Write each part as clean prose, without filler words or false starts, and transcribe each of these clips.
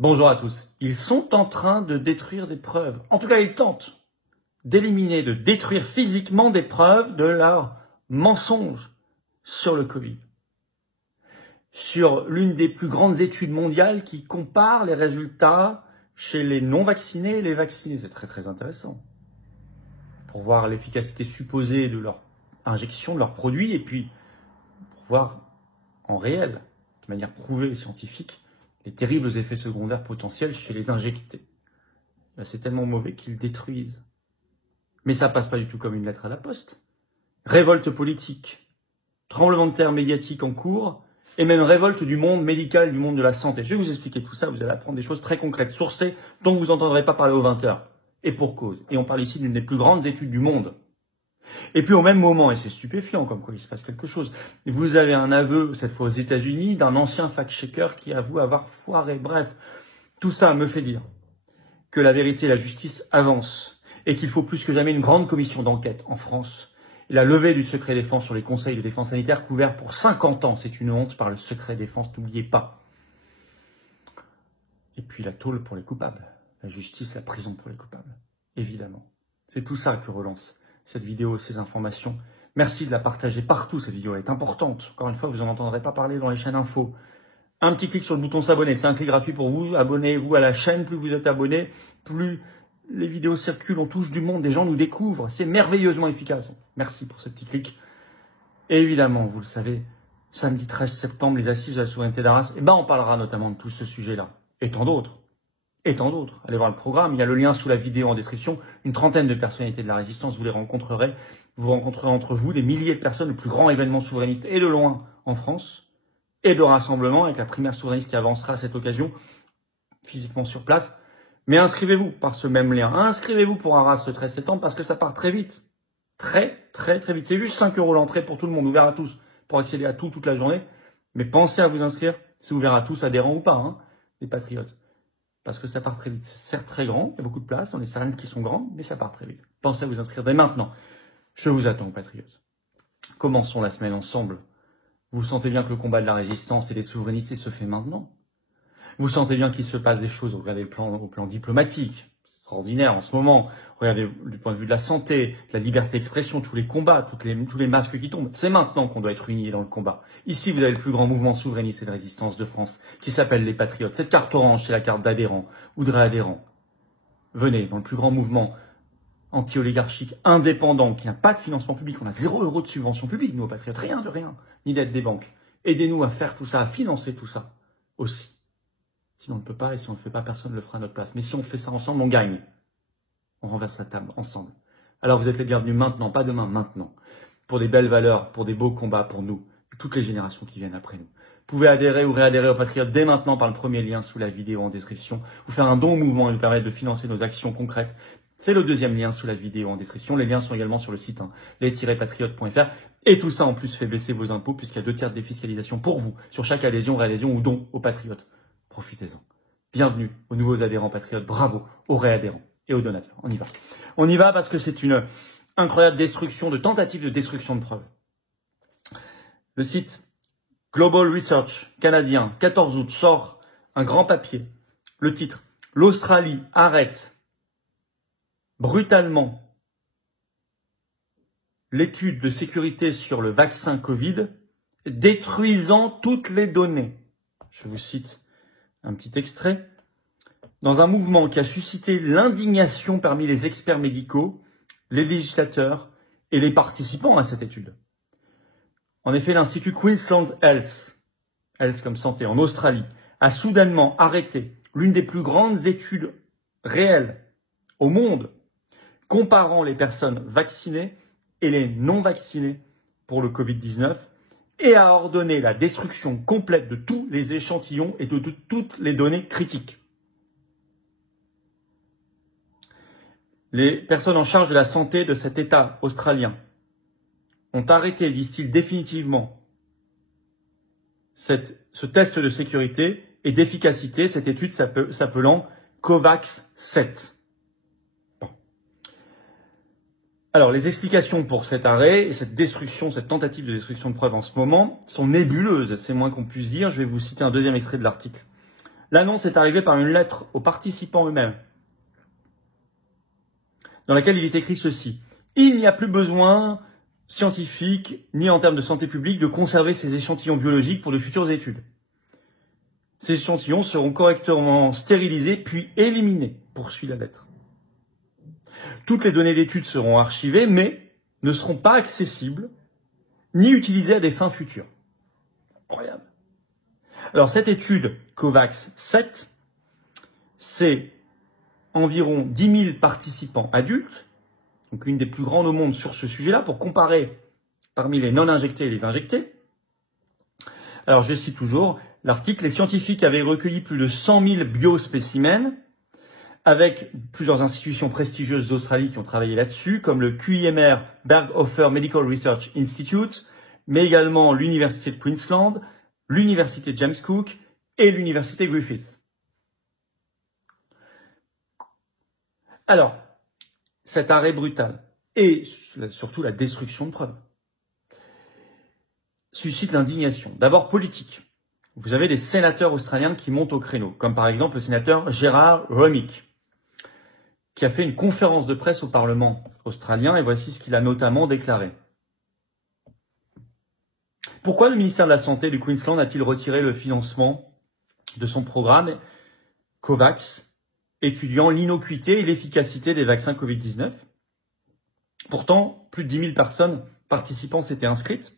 Bonjour à tous. Ils sont en train de détruire des preuves. En tout cas, ils tentent d'éliminer, de détruire physiquement des preuves de leurs mensonges sur le Covid. Sur l'une des plus grandes études mondiales qui compare les résultats chez les non-vaccinés et les vaccinés. C'est très intéressant. Pour voir l'efficacité supposée de leur injection, de leurs produits, et puis pour voir en réel, de manière prouvée et scientifique, les terribles effets secondaires potentiels chez les injectés. Là, c'est tellement mauvais qu'ils détruisent. Mais ça passe pas du tout comme une lettre à la poste. Révolte politique, tremblement de terre médiatique en cours, et même révolte du monde médical, du monde de la santé. Je vais vous expliquer tout ça, vous allez apprendre des choses très concrètes, sourcées, dont vous n'entendrez pas parler aux 20h. Et pour cause. Et on parle ici d'une des plus grandes études du monde. Et puis au même moment, et c'est stupéfiant comme quoi il se passe quelque chose, vous avez un aveu, cette fois aux États-Unis, d'un ancien fact-checker qui avoue avoir foiré. Bref, tout ça me fait dire que la vérité et la justice avancent et qu'il faut plus que jamais une grande commission d'enquête en France. Et la levée du secret défense sur les conseils de défense sanitaire couverts pour 50 ans, c'est une honte par le secret défense, n'oubliez pas. Et puis la tôle pour les coupables, la justice, la prison pour les coupables, évidemment. C'est tout ça que relance cette vidéo, ces informations. Merci de la partager partout, cette vidéo elle est importante. Encore une fois, vous n'en entendrez pas parler dans les chaînes info. Un petit clic sur le bouton s'abonner, c'est un clic gratuit pour vous. Abonnez-vous à la chaîne, plus vous êtes abonné, plus les vidéos circulent, on touche du monde, des gens nous découvrent. C'est merveilleusement efficace. Merci pour ce petit clic. Et évidemment, vous le savez, samedi 13 septembre, les assises de la souveraineté d'Arras, on parlera notamment de tout ce sujet-là. Et tant d'autres. Et tant d'autres. Allez voir le programme, il y a le lien sous la vidéo en description. Une trentaine de personnalités de la résistance, vous les rencontrerez. Vous rencontrerez entre vous des milliers de personnes, le plus grand événement souverainiste et de loin en France. Et de rassemblement avec la primaire souverainiste qui avancera à cette occasion, physiquement sur place. Mais inscrivez-vous par ce même lien. Inscrivez-vous pour Arras le 13 septembre parce que ça part très vite. Très vite. C'est juste 5 € l'entrée pour tout le monde, ouvert à tous, pour accéder à tout toute la journée. Mais pensez à vous inscrire, c'est ouvert à tous, adhérents ou pas, les patriotes. Parce que ça part très vite. C'est certes très grand, il y a beaucoup de place dans les salles qui sont grandes, mais ça part très vite. Pensez à vous inscrire dès maintenant. Je vous attends, patriotes. Commençons la semaine ensemble. Vous sentez bien que le combat de la résistance et des souverainistes se fait maintenant. Vous sentez bien qu'il se passe des choses, regardez au plan diplomatique, extraordinaire en ce moment. Regardez du point de vue de la santé, de la liberté d'expression, tous les combats, tous les masques qui tombent. C'est maintenant qu'on doit être unis dans le combat. Ici, vous avez le plus grand mouvement souverainiste et de résistance de France qui s'appelle les Patriotes. Cette carte orange, c'est la carte d'adhérent ou de réadhérent. Venez dans le plus grand mouvement anti-oligarchique, indépendant, qui n'a pas de financement public. On a 0 € de subvention publique, nous, aux Patriotes. Rien de rien. Ni d'aide des banques. Aidez-nous à faire tout ça, à financer tout ça aussi. Sinon, on ne peut pas, et si on ne le fait pas, personne ne le fera à notre place. Mais si on fait ça ensemble, on gagne. On renverse la table, ensemble. Alors vous êtes les bienvenus maintenant, pas demain, maintenant. Pour des belles valeurs, pour des beaux combats, pour nous, et toutes les générations qui viennent après nous. Vous pouvez adhérer ou réadhérer aux Patriotes dès maintenant par le premier lien sous la vidéo en description, ou faire un don au mouvement et nous permettre de financer nos actions concrètes. C'est le deuxième lien sous la vidéo en description. Les liens sont également sur le site les-patriotes.fr. Et tout ça, en plus, fait baisser vos impôts, puisqu'il y a 2 tiers de défiscalisation pour vous, sur chaque adhésion, réadhésion ou don aux Patriotes. Profitez-en. Bienvenue aux nouveaux adhérents patriotes. Bravo aux réadhérents et aux donateurs. On y va. On y va parce que c'est une incroyable destruction, de tentative de destruction de preuves. Le site Global Research canadien, 14 août, sort un grand papier. Le titre, l'Australie arrête brutalement l'étude de sécurité sur le vaccin Covid, détruisant toutes les données. Je vous cite un petit extrait. Dans un mouvement qui a suscité l'indignation parmi les experts médicaux, les législateurs et les participants à cette étude. En effet, l'Institut Queensland Health comme santé en Australie, a soudainement arrêté l'une des plus grandes études réelles au monde, comparant les personnes vaccinées et les non vaccinées pour le Covid-19, et a ordonné la destruction complète de tous les échantillons et de toutes les données critiques. Les personnes en charge de la santé de cet État australien ont arrêté, disent-ils, définitivement ce test de sécurité et d'efficacité, cette étude s'appelant COVAX 7. Alors, les explications pour cet arrêt et cette destruction, cette tentative de destruction de preuves en ce moment sont nébuleuses, c'est moins qu'on puisse dire. Je vais vous citer un deuxième extrait de l'article. L'annonce est arrivée par une lettre aux participants eux-mêmes, dans laquelle il est écrit ceci. Il n'y a plus besoin scientifique, ni en termes de santé publique, de conserver ces échantillons biologiques pour de futures études. Ces échantillons seront correctement stérilisés puis éliminés, poursuit la lettre. Toutes les données d'études seront archivées, mais ne seront pas accessibles ni utilisées à des fins futures. Incroyable. Alors cette étude COVAX 7, c'est environ 10 000 participants adultes, donc une des plus grandes au monde sur ce sujet-là, pour comparer parmi les non-injectés et les injectés. Alors je cite toujours l'article, les scientifiques avaient recueilli plus de 100 000 biospécimens avec plusieurs institutions prestigieuses d'Australie qui ont travaillé là-dessus, comme le QIMR Berghofer Medical Research Institute, mais également l'Université de Queensland, l'Université James Cook et l'Université Griffith. Alors, cet arrêt brutal et surtout la destruction de preuves suscite l'indignation, d'abord politique. Vous avez des sénateurs australiens qui montent au créneau, comme par exemple le sénateur Gerard Remick, qui a fait une conférence de presse au Parlement australien, et voici ce qu'il a notamment déclaré. Pourquoi le ministère de la Santé du Queensland a-t-il retiré le financement de son programme COVAX, étudiant l'innocuité et l'efficacité des vaccins Covid-19 ? Pourtant, plus de 10 000 personnes participants s'étaient inscrites.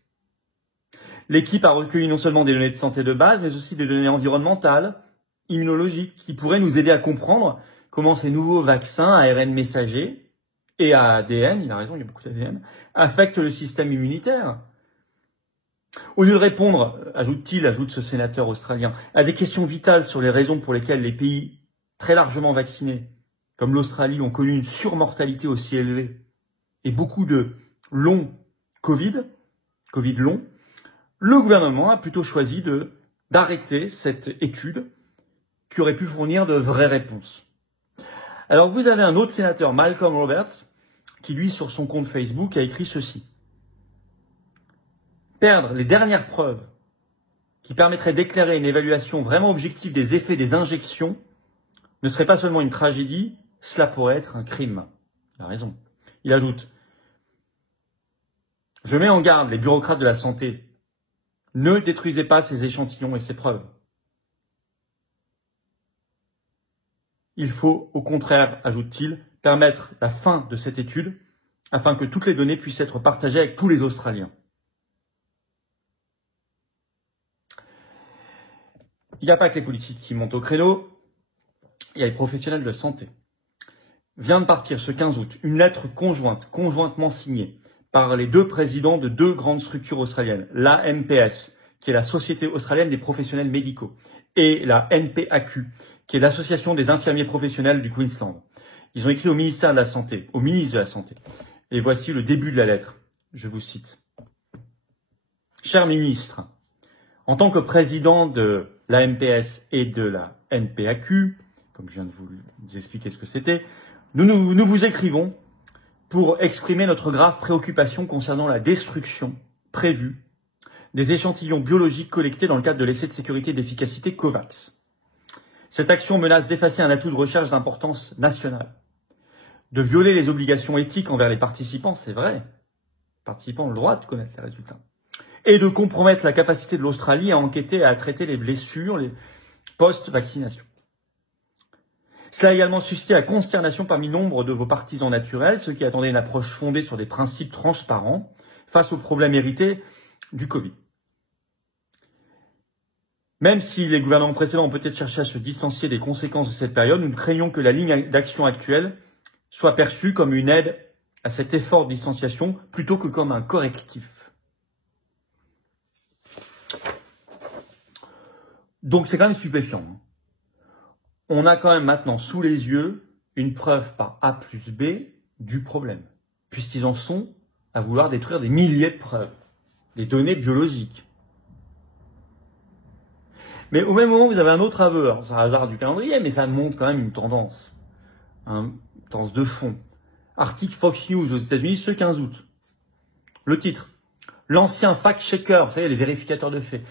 L'équipe a recueilli non seulement des données de santé de base, mais aussi des données environnementales, immunologiques, qui pourraient nous aider à comprendre comment ces nouveaux vaccins à ARN messager et à ADN, il a raison, il y a beaucoup d'ADN, affectent le système immunitaire. Au lieu de répondre, ajoute ce sénateur australien, à des questions vitales sur les raisons pour lesquelles les pays très largement vaccinés, comme l'Australie, ont connu une surmortalité aussi élevée et beaucoup de longs Covid long, le gouvernement a plutôt choisi d'arrêter cette étude qui aurait pu fournir de vraies réponses. Alors vous avez un autre sénateur, Malcolm Roberts, qui lui, sur son compte Facebook, a écrit ceci. Perdre les dernières preuves qui permettraient d'éclairer une évaluation vraiment objective des effets des injections ne serait pas seulement une tragédie, cela pourrait être un crime. Il a raison. Il ajoute, je mets en garde les bureaucrates de la santé. Ne détruisez pas ces échantillons et ces preuves. Il faut, au contraire, ajoute-t-il, permettre la fin de cette étude afin que toutes les données puissent être partagées avec tous les Australiens. Il n'y a pas que les politiques qui montent au créneau, il y a les professionnels de santé. Vient de partir ce 15 août une lettre conjointement signée par les deux présidents de deux grandes structures australiennes, l'AMPS, qui est la Société australienne des professionnels médicaux, et la NPAQ, qui est l'Association des infirmiers professionnels du Queensland. Ils ont écrit au ministère de la Santé, au ministre de la Santé. Et voici le début de la lettre. Je vous cite. Cher ministre, en tant que président de l'AMPS et de la NPAQ, comme je viens de vous expliquer ce que c'était, nous vous écrivons pour exprimer notre grave préoccupation concernant la destruction prévue des échantillons biologiques collectés dans le cadre de l'essai de sécurité et d'efficacité COVAX. Cette action menace d'effacer un atout de recherche d'importance nationale, de violer les obligations éthiques envers les participants, c'est vrai, les participants ont le droit de connaître les résultats, et de compromettre la capacité de l'Australie à enquêter et à traiter les blessures, les post-vaccination. Cela a également suscité la consternation parmi nombre de vos partisans naturels, ceux qui attendaient une approche fondée sur des principes transparents face aux problèmes hérités du Covid. Même si les gouvernements précédents ont peut-être cherché à se distancier des conséquences de cette période, nous craignons que la ligne d'action actuelle soit perçue comme une aide à cet effort de distanciation plutôt que comme un correctif. Donc c'est quand même stupéfiant. On a quand même maintenant sous les yeux une preuve par A plus B du problème, puisqu'ils en sont à vouloir détruire des milliers de preuves, des données biologiques. Mais au même moment, vous avez un autre aveu. Alors, c'est un hasard du calendrier, mais ça montre quand même une tendance de fond. Article Fox News aux États-Unis ce 15 août. Le titre. L'ancien fact-checker, vous savez, les vérificateurs de faits,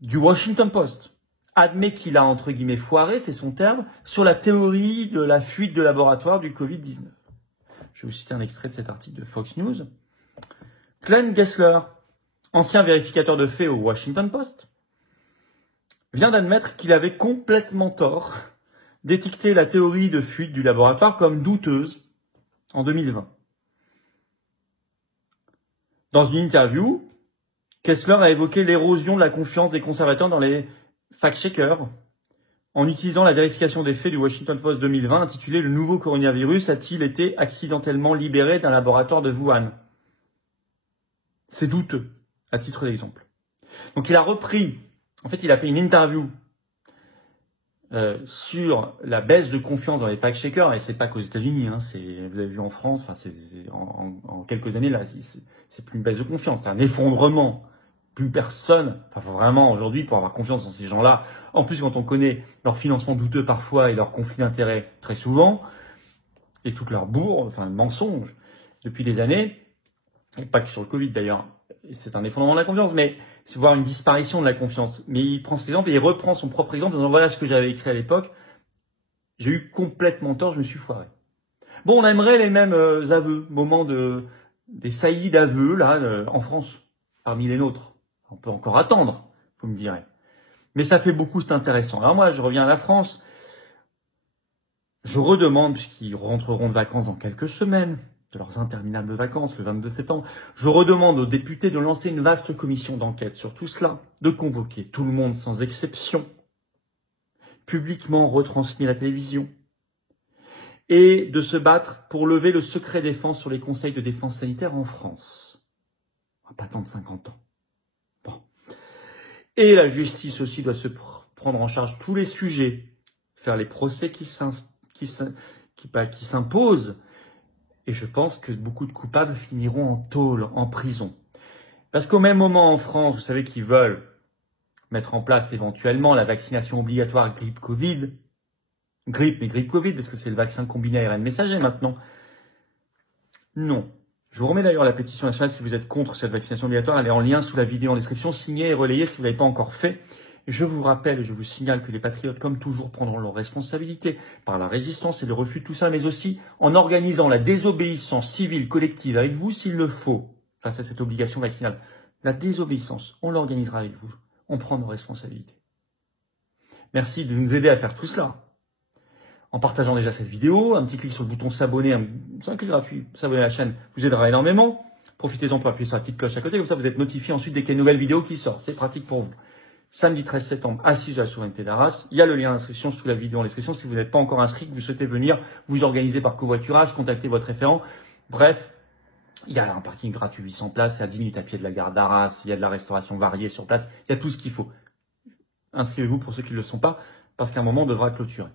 du Washington Post, admet qu'il a, entre guillemets, foiré, c'est son terme, sur la théorie de la fuite de laboratoire du Covid-19. Je vais vous citer un extrait de cet article de Fox News. Glenn Gessler, ancien vérificateur de faits au Washington Post, vient d'admettre qu'il avait complètement tort d'étiqueter la théorie de fuite du laboratoire comme douteuse en 2020. Dans une interview, Kessler a évoqué l'érosion de la confiance des conservateurs dans les fact-checkers en utilisant la vérification des faits du Washington Post 2020 intitulée « Le nouveau coronavirus a-t-il été accidentellement libéré d'un laboratoire de Wuhan ?» C'est douteux, à titre d'exemple. Donc il a repris, en fait il a fait une interview sur la baisse de confiance dans les fact-checkers, et c'est pas qu'aux États-Unis, hein, vous avez vu en France, enfin en quelques années là, c'est plus une baisse de confiance, c'est un effondrement. Plus personne, enfin vraiment aujourd'hui pour avoir confiance dans ces gens-là, en plus quand on connaît leur financement douteux parfois et leur conflit d'intérêts très souvent, et toute leur bourre, enfin mensonge depuis des années, et pas que sur le Covid d'ailleurs, c'est un effondrement de la confiance, mais c'est voir une disparition de la confiance. Mais il prend cet exemple et il reprend son propre exemple en disant voilà ce que j'avais écrit à l'époque, j'ai eu complètement tort, je me suis foiré. Bon, on aimerait les mêmes aveux, moments des saillies d'aveux là en France, parmi les nôtres. On peut encore attendre, vous me direz. Mais ça fait beaucoup, c'est intéressant. Alors moi, je reviens à la France. Je redemande, puisqu'ils rentreront de vacances dans quelques semaines, de leurs interminables vacances, le 22 septembre, je redemande aux députés de lancer une vaste commission d'enquête sur tout cela, de convoquer tout le monde sans exception, publiquement retransmis à la télévision, et de se battre pour lever le secret défense sur les conseils de défense sanitaire en France. On va pas attendre 50 ans. Et la justice aussi doit se prendre en charge tous les sujets, faire les procès qui s'imposent. Et je pense que beaucoup de coupables finiront en tôle, en prison. Parce qu'au même moment en France, vous savez qu'ils veulent mettre en place éventuellement la vaccination obligatoire grippe-Covid. Grippe-Covid, parce que c'est le vaccin combiné à ARN messager maintenant. Non. Je vous remets d'ailleurs la pétition nationale si vous êtes contre cette vaccination obligatoire. Elle est en lien sous la vidéo en description, signée et relayée si vous ne l'avez pas encore fait. Et je vous rappelle et je vous signale que les patriotes, comme toujours, prendront leurs responsabilités par la résistance et le refus de tout ça, mais aussi en organisant la désobéissance civile collective avec vous s'il le faut, face à cette obligation vaccinale. La désobéissance, on l'organisera avec vous. On prend nos responsabilités. Merci de nous aider à faire tout cela. En partageant déjà cette vidéo, un petit clic sur le bouton s'abonner, c'est un clic gratuit, s'abonner à la chaîne vous aidera énormément. Profitez-en pour appuyer sur la petite cloche à côté, comme ça vous êtes notifié ensuite dès qu'il y a une nouvelle vidéo qui sort. C'est pratique pour vous. Samedi 13 septembre, assise à la souveraineté d'Arras. Il y a le lien d'inscription sous la vidéo en description. Si vous n'êtes pas encore inscrit, que vous souhaitez venir vous organiser par covoiturage, contactez votre référent. Bref, il y a un parking gratuit 800 places, c'est à 10 minutes à pied de la gare d'Arras, il y a de la restauration variée sur place, il y a tout ce qu'il faut. Inscrivez-vous pour ceux qui ne le sont pas, parce qu'à un moment on devra clôturer.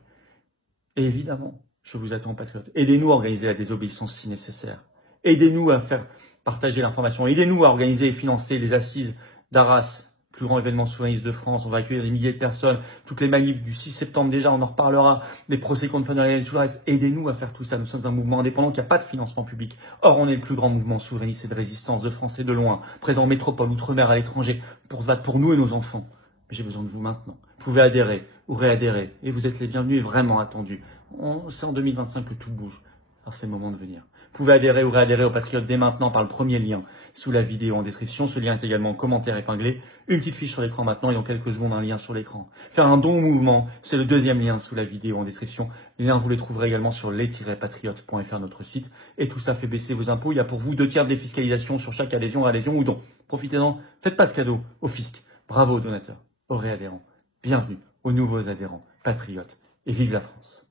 Et évidemment, je vous attends, patriotes. Aidez-nous à organiser la désobéissance si nécessaire. Aidez-nous à faire partager l'information. Aidez-nous à organiser et financer les assises d'Arras, plus grand événement souverainiste de France. On va accueillir des milliers de personnes. Toutes les manifs du 6 septembre déjà, on en reparlera. Des procès contre Fenelon et tout le reste. Aidez-nous à faire tout ça. Nous sommes un mouvement indépendant qui n'a pas de financement public. Or, on est le plus grand mouvement souverainiste et de résistance de France et de loin, présent en métropole, outre-mer, à l'étranger, pour se battre pour nous et nos enfants. J'ai besoin de vous maintenant. Vous pouvez adhérer ou réadhérer. Et vous êtes les bienvenus et vraiment attendus. C'est en 2025 que tout bouge. Alors c'est le moment de venir. Vous pouvez adhérer ou réadhérer aux Patriotes dès maintenant par le premier lien sous la vidéo en description. Ce lien est également en commentaire épinglé. Une petite fiche sur l'écran maintenant et dans quelques secondes un lien sur l'écran. Faire un don au mouvement, c'est le deuxième lien sous la vidéo en description. Les liens, vous les trouverez également sur les-patriotes.fr, notre site. Et tout ça fait baisser vos impôts. Il y a pour vous 2 tiers de défiscalisation sur chaque adhésion ou don. Profitez-en. Faites pas ce cadeau au fisc. Bravo aux donateurs, aux réadhérents. Bienvenue aux nouveaux adhérents, patriotes, et vive la France.